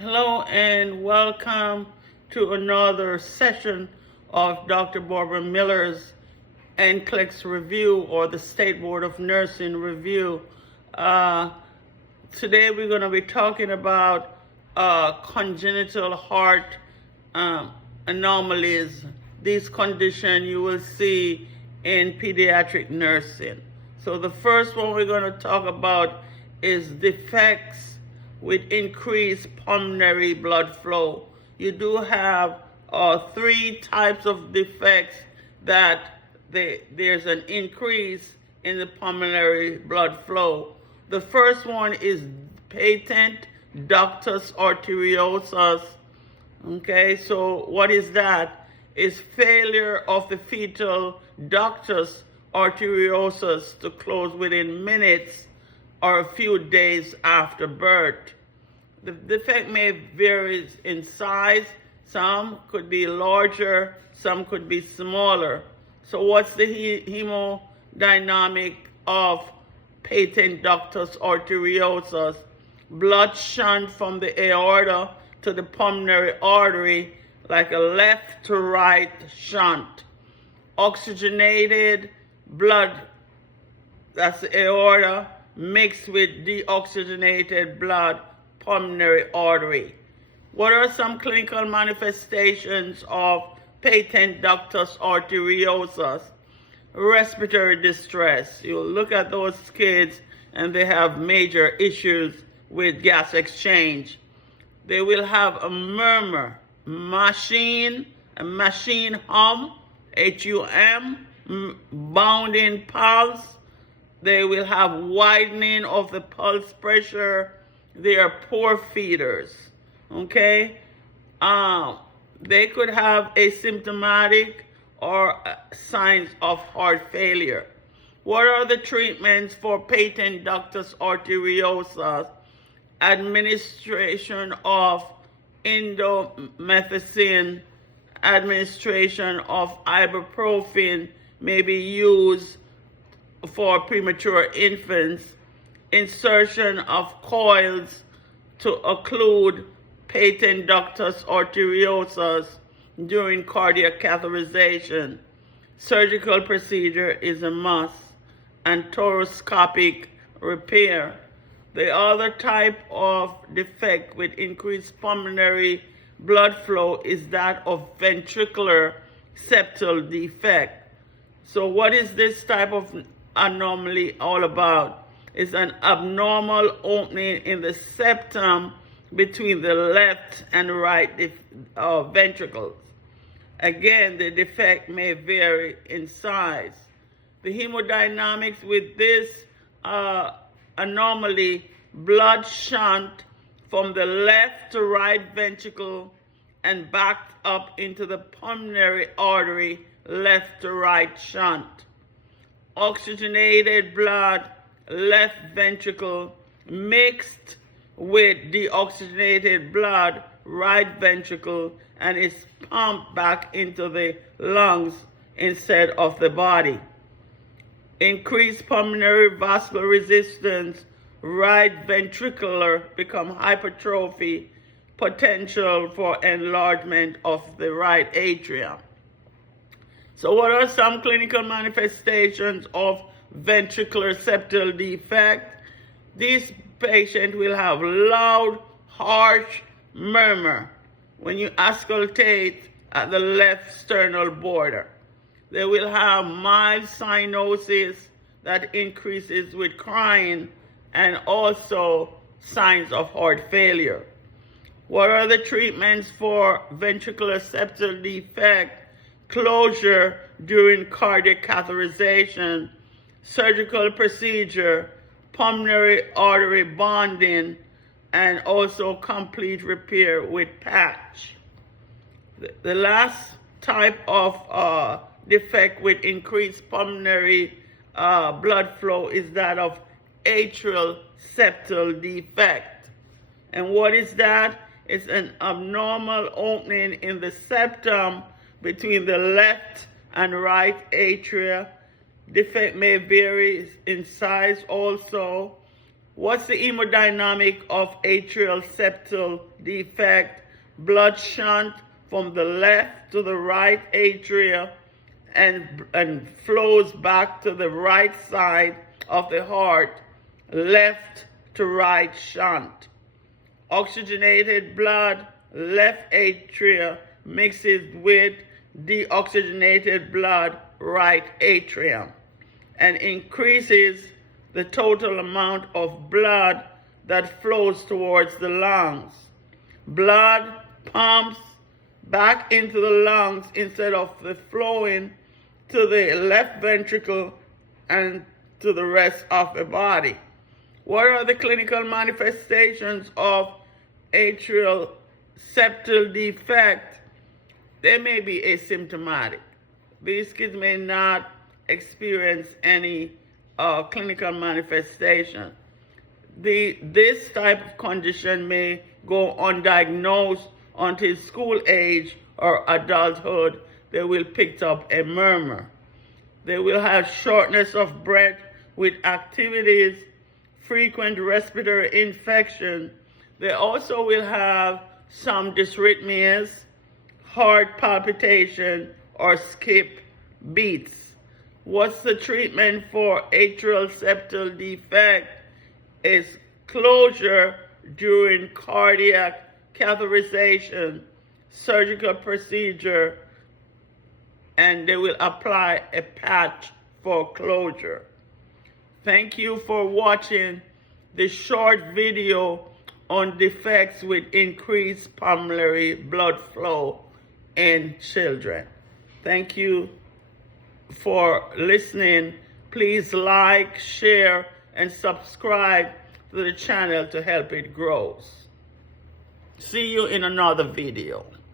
Hello and welcome to another session of Dr. Barbara Miller's NCLEX review, or the State Board of Nursing review. Today we're going to be talking about congenital heart anomalies. These conditions you will see in pediatric nursing. So the first one we're going to talk about is defects with increased pulmonary blood flow. You do have three types of defects that there's an increase in the pulmonary blood flow. The first one is patent ductus arteriosus. Okay, so what is that? It's failure of the fetal ductus arteriosus to close within minutes or a few days after birth. The defect may vary in size. Some could be larger, some could be smaller. So what's the hemodynamic of patent ductus arteriosus? Blood shunt from the aorta to the pulmonary artery, like a left to right shunt. Oxygenated blood, that's the aorta, mixed with deoxygenated blood, pulmonary artery. What are some clinical manifestations of patent ductus arteriosus? Respiratory distress. You look at those kids and they have major issues with gas exchange. They will have a murmur, machine hum, H-U-M, bounding pulse. They will have widening of the pulse pressure. They are poor feeders, okay? They could have asymptomatic or signs of heart failure. What are the treatments for patent ductus arteriosus? Administration of indomethacin, administration of ibuprofen may be used for premature infants, insertion of coils to occlude patent ductus arteriosus during cardiac catheterization. Surgical procedure is a must, and thoracoscopic repair. The other type of defect with increased pulmonary blood flow is that of ventricular septal defect. So what is this type of anomaly all about? It's an abnormal opening in the septum between the left and right ventricles. Again, the defect may vary in size. The hemodynamics with this anomaly: blood shunt from the left to right ventricle and backed up into the pulmonary artery, left to right shunt. Oxygenated blood, left ventricle, mixed with deoxygenated blood, right ventricle, and is pumped back into the lungs instead of the body. Increased pulmonary vascular resistance, right ventricular become hypertrophy, potential for enlargement of the right atrium. So what are some clinical manifestations of ventricular septal defect? This patient will have loud, harsh murmur when you auscultate at the left sternal border. They will have mild cyanosis that increases with crying, and also signs of heart failure. What are the treatments for ventricular septal defect? Closure during cardiac catheterization, surgical procedure, pulmonary artery bonding, and also complete repair with patch. The last type of defect with increased pulmonary blood flow is that of atrial septal defect. And what is that? It's an abnormal opening in the septum between the left and right atria. Defect may vary in size also. What's the hemodynamic of atrial septal defect? Blood shunt from the left to the right atria and flows back to the right side of the heart, left to right shunt. Oxygenated blood, left atria mixes with deoxygenated blood, right atrium, and increases the total amount of blood that flows towards the lungs. Blood pumps back into the lungs instead of the flowing to the left ventricle and to the rest of the body. What are the clinical manifestations of atrial septal defect? They may be asymptomatic. These kids may not experience any clinical manifestation. This type of condition may go undiagnosed until school age or adulthood. They will pick up a murmur. They will have shortness of breath with activities, frequent respiratory infection. They also will have some dysrhythmias, heart palpitation, or skip beats. What's the treatment for atrial septal defect? Is closure during cardiac catheterization, surgical procedure, and they will apply a patch for closure. Thank you for watching this short video on defects with increased pulmonary blood flow in children. Thank you for listening. Please like, share, and subscribe to the channel to help it grow. See you in another video.